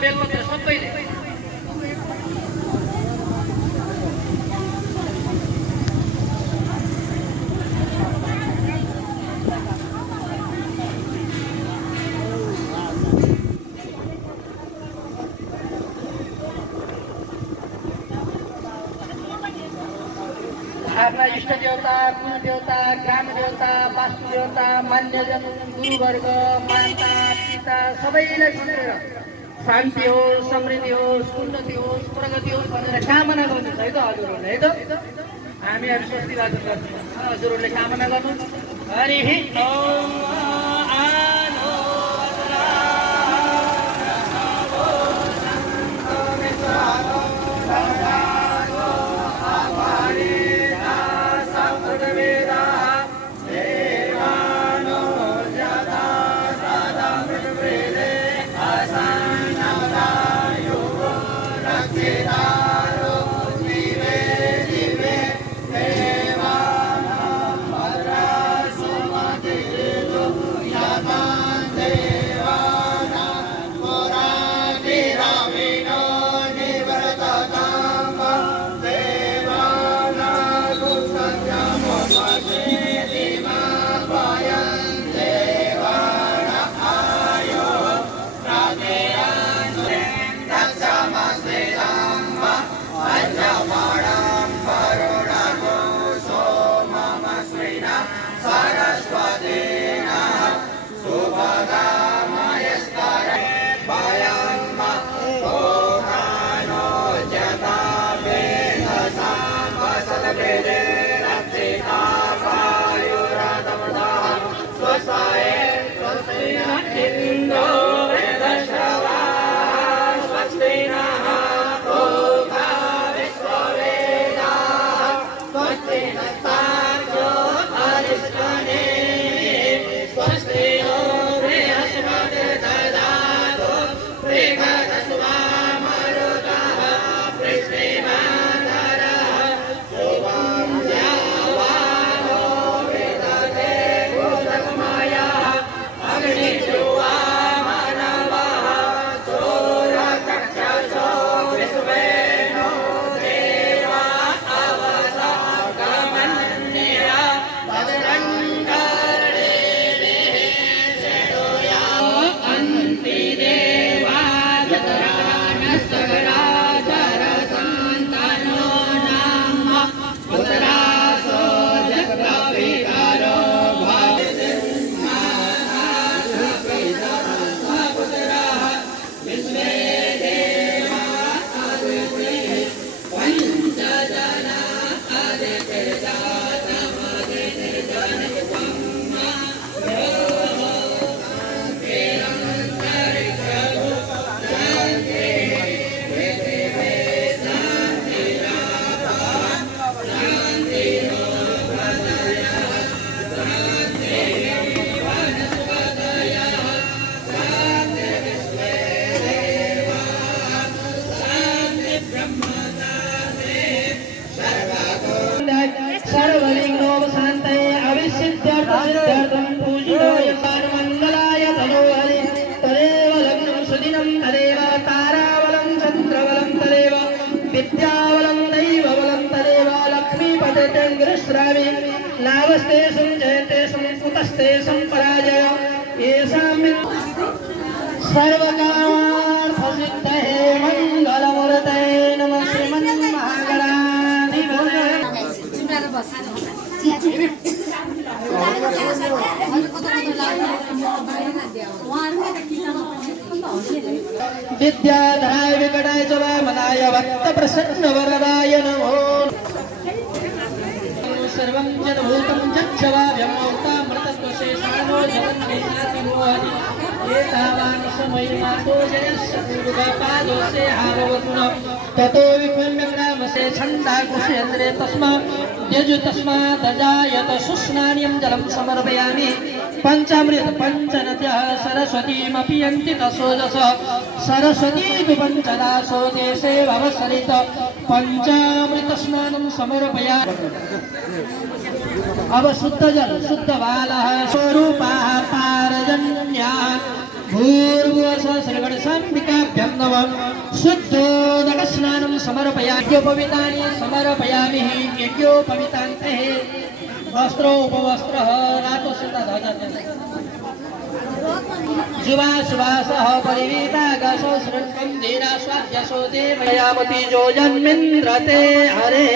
बेलपत्र सबैले आफ्ना इष्ट देवता, कुल देवता, ग्राम देवता, वास्तु देवता, मान्यजन, गुरुवर्ग, माता पिता सबैलाई सम्झेर शान्ति होस्, समृद्धि होस्, उन्नति होस्, प्रगति होस् भनेर कामना गर्नुहुन्छ है त हजुरहरूले है त। हामीहरू स्वस्ति वाचन गर्छौँ, हजुरहरूले कामना गर्नु। हरि ओम विद्यावलं दैववलं तदेव लक्ष्मीपते गृह्रामि लाभस्ते संजयते कुतस्ते संपराजय येषां सर्वकामार्थसिद्धये मङ्गलमूर्तये नमः श्रीमन्महागणाधिपतये। विद्याधराय विकटाय च वामनाय भक्तप्रसन्न वरदाय नमो। सर्वं जडभूतं जक्षवाभ्यमौक्तामृतत्वशेषानो जगन्निशातिमोहनि एतावान् समयमातो जयस्य पूर्वपादोऽस्य हारवतुन ततो विक्रम्यग्रामसे छन्दाकुशेन्द्रे तस्मात् यजु तस्मादजायत शुष्णान्यं जलं समर्पयामि पंचामृत पंचनद्यः सरस्वतीमपि यन्ति तसोजस सरस्वती पंचदासो देशे भवसरित पंचामृत स्नानं समर्पयामि। अब शुद्ध जल शुद्ध बालः स्वरूपाः पारजन्याः भूर्भुवः श्रीगणेशाम्बिकाभ्यां नमः। शुद्धोदक स्नानं समर्पयामि। यज्ञोपवीतानि समर्पयामि। यज्ञोपवीतान्ते वस्त्रोपवस्त्रः रातोषितध्वजः जुवासुवासः परिवीतागसो शृण्वं धीरास्वाद्यसो देवयामति जो जन्मिन्द्रते हरे।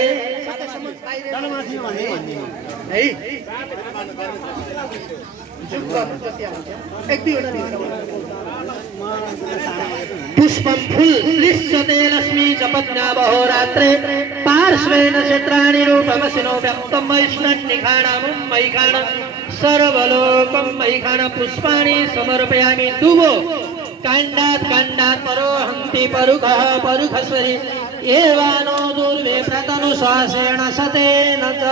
पुष्पं फूल श्लिष्यते लक्ष्मी जपज्ञावहो रात्रे पार्श्वेन क्षेत्राणि रूपमसिनो व्यक्तं वैष्णन्निखाणं मैखाण सर्वलोकं मैखाण पुष्पाणि समर्पयामि। दुवो काण्डात् काण्डात् परो हन्ति परुखः परुखस्वरि एवानो दुर्वे प्रतनुश्वासेन सतेन च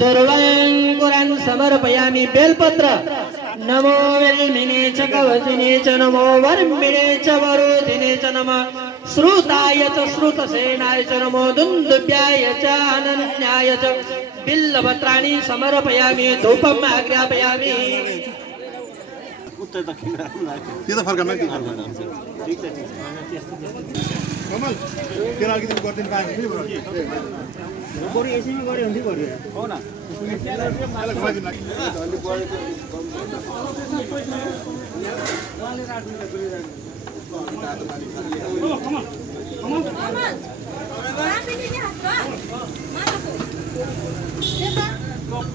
दुर्वयङ्कुरान् समर्पयामि। बेलपत्र नमो वेल्मिने च कवचिने च नमो वर्मिणे च वरोधिने च नमः। श्रुताय च श्रुतसेनाय च नमो दुन्दुभ्याय च अनन्याय च बिल्लपत्राणि समर्पयामि। धूपम् आज्ञापयामि। उत्तर दक्षिण त्यो त फर्कामा के फर्कामा ठीक छ कमल तेरा अलिकति गर्दिन पाएँ नि बरु यसैमा गरे हुन्थ्यो बरु हो न मलाई खुवाइदिन लागि अलि बढेको उहाँले राख्नु त कमल कमल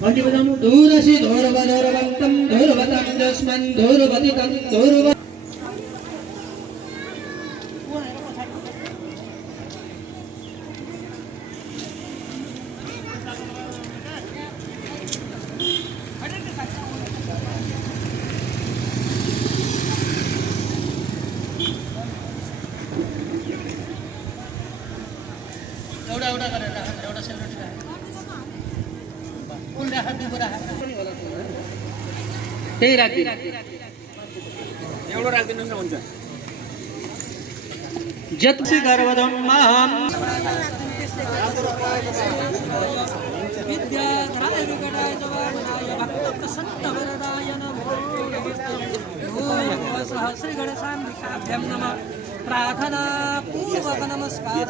घंटी बजाउनु। धूरसी धोरव धोरवन्तं धोरवतं जस्मन् धोरवतितं धोरव एवढा एवढा गरेर राख एवढा सेल्युट राख फुल राख दुबो राख त्यही राख्दिन एवढो राख्दिनु न हुन्छ। जत्सि गर्वदम्माहं विद्याधराय रुगडाय जवामनाय भक्तप्रसन्नवरदाय नमो नमः। श्री गणेशाम्बिकाभ्यां नमः। प्रार्थना पूर्वक नमस्कार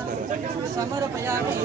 समर्पयामि।